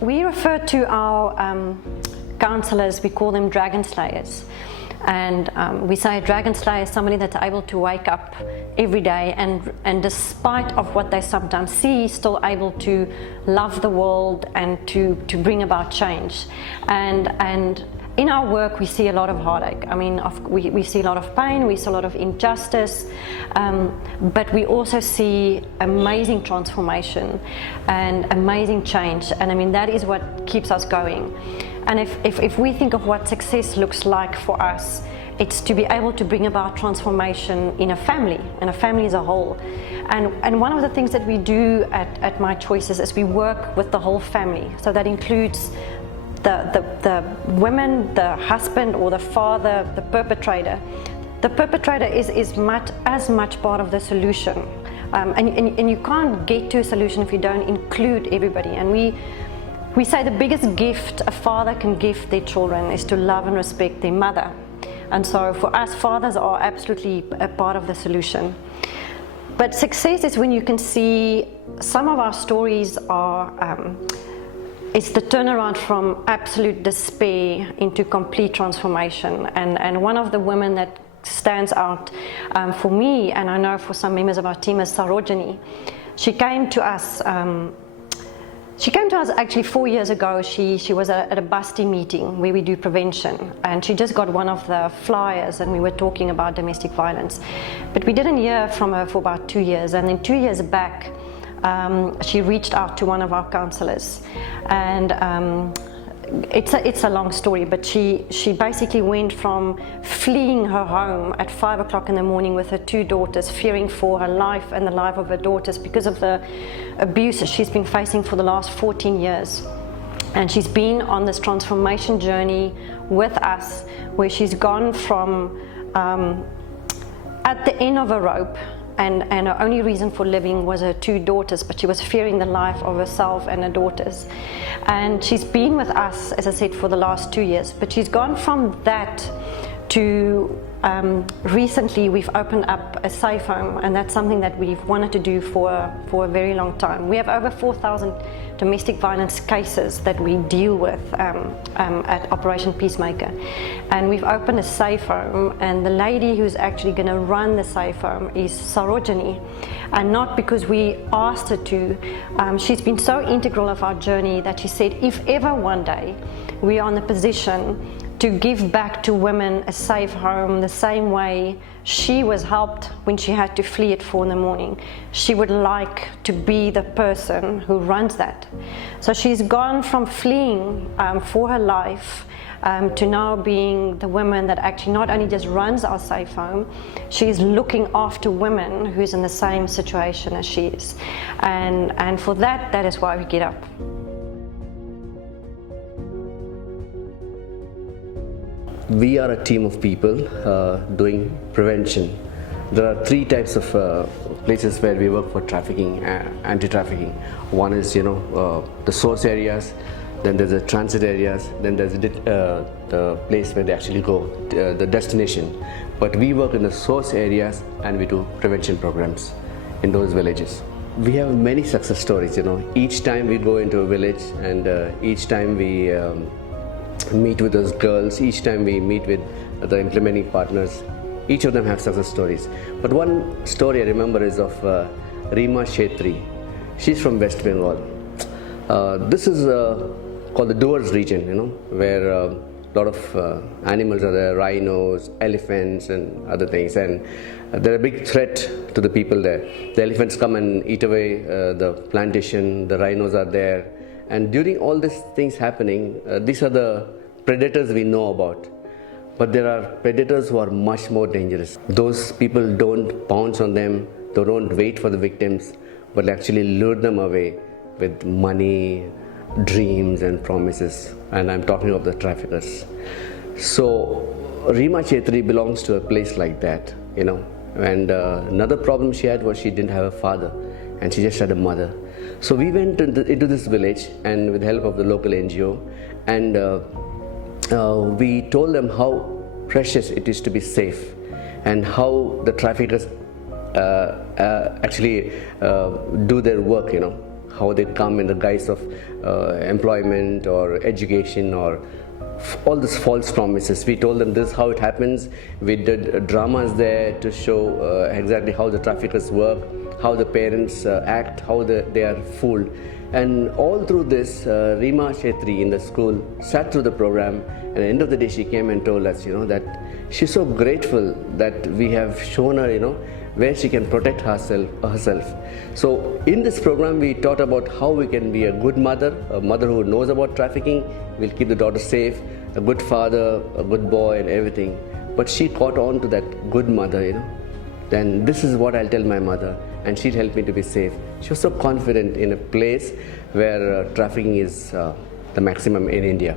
We refer to our counselors, we call them dragon slayers. And we say a dragon slayer is somebody that's able to wake up every day and despite of what they sometimes see, still able to love the world and to bring about change. And in our work we see a lot of heartache. I mean, we see a lot of pain, we see a lot of injustice, but we also see amazing transformation and amazing change. And I mean, that is what keeps us going. And if we think of what success looks like for us, it's to be able to bring about transformation in a family as a whole. And one of the things that we do at My Choices is we work with the whole family. So that includes the women, the husband or the father, the perpetrator. The perpetrator is as much part of the solution. And you can't get to a solution if you don't include everybody. And we say the biggest gift a father can give their children is to love and respect their mother. And so for us, fathers are absolutely a part of the solution. But success is when you can see some of our stories are, it's the turnaround from absolute despair into complete transformation. And one of the women that stands out for me, and I know for some members of our team, is Sarojini. She came to us actually 4 years ago. She was at a Basti meeting where we do prevention, and she just got one of the flyers and we were talking about domestic violence. But we didn't hear from her for about 2 years, and then 2 years back she reached out to one of our counselors, and it's a long story, but she basically went from fleeing her home at 5 o'clock in the morning with her 2 daughters, fearing for her life and the life of her daughters because of the abuse she's been facing for the last 14 years. And she's been on this transformation journey with us, where she's gone from at the end of a rope, and her only reason for living was her 2 daughters, but she was fearing the life of herself and her daughters. And she's been with us, as I said, for the last 2 years, but she's gone from that to recently we've opened up a safe home, and that's something that we've wanted to do for a very long time. We have over 4,000 domestic violence cases that we deal with at Operation PeaceMaker, and we've opened a safe home, and the lady who's actually going to run the safe home is Sarojini, and not because we asked her to. She's been so integral of our journey that she said, if ever one day we are in a position to give back to women a safe home the same way she was helped when she had to flee at 4 in the morning, she would like to be the person who runs that. So she's gone from fleeing for her life to now being the woman that actually not only just runs our safe home, she's looking after women who's in the same situation as she is. And for that is why we get up. We are a team of people doing prevention. There are 3 types of places where we work for trafficking, anti-trafficking. One is, the source areas, then there's the transit areas, then there's the place where they actually go, the destination. But we work in the source areas and we do prevention programs in those villages. We have many success stories, Each time we go into a village, and each time we meet with those girls, each time we meet with the implementing partners, each of them have success stories. But one story I remember is of Rima Shetri. She's from West Bengal. This is called the Doers region, where a lot of animals are there, rhinos, elephants and other things, and they're a big threat to the people there. The elephants come and eat away the plantation, the rhinos are there. And during all these things happening, these are the predators we know about. But there are predators who are much more dangerous. Those people don't pounce on them, they don't wait for the victims, but actually lure them away with money, dreams and promises. And I'm talking of the traffickers. So Rima Chetri belongs to a place like that, And another problem she had was she didn't have a father, and she just had a mother. So we went into this village, and with the help of the local NGO, and we told them how precious it is to be safe, and how the traffickers actually do their work, how they come in the guise of employment or education or all these false promises. We told them this is how it happens. We did dramas there to show exactly how the traffickers work, how the parents act, how they are fooled. And all through this, Rima Shetri in the school sat through the program, and at the end of the day she came and told us, that she's so grateful that we have shown her, where she can protect herself. So in this program we taught about how we can be a good mother, a mother who knows about trafficking, will keep the daughter safe, a good father, a good boy and everything. But she caught on to that good mother, Then this is what I'll tell my mother, and she'll help me to be safe. She was so confident in a place where trafficking is the maximum in India.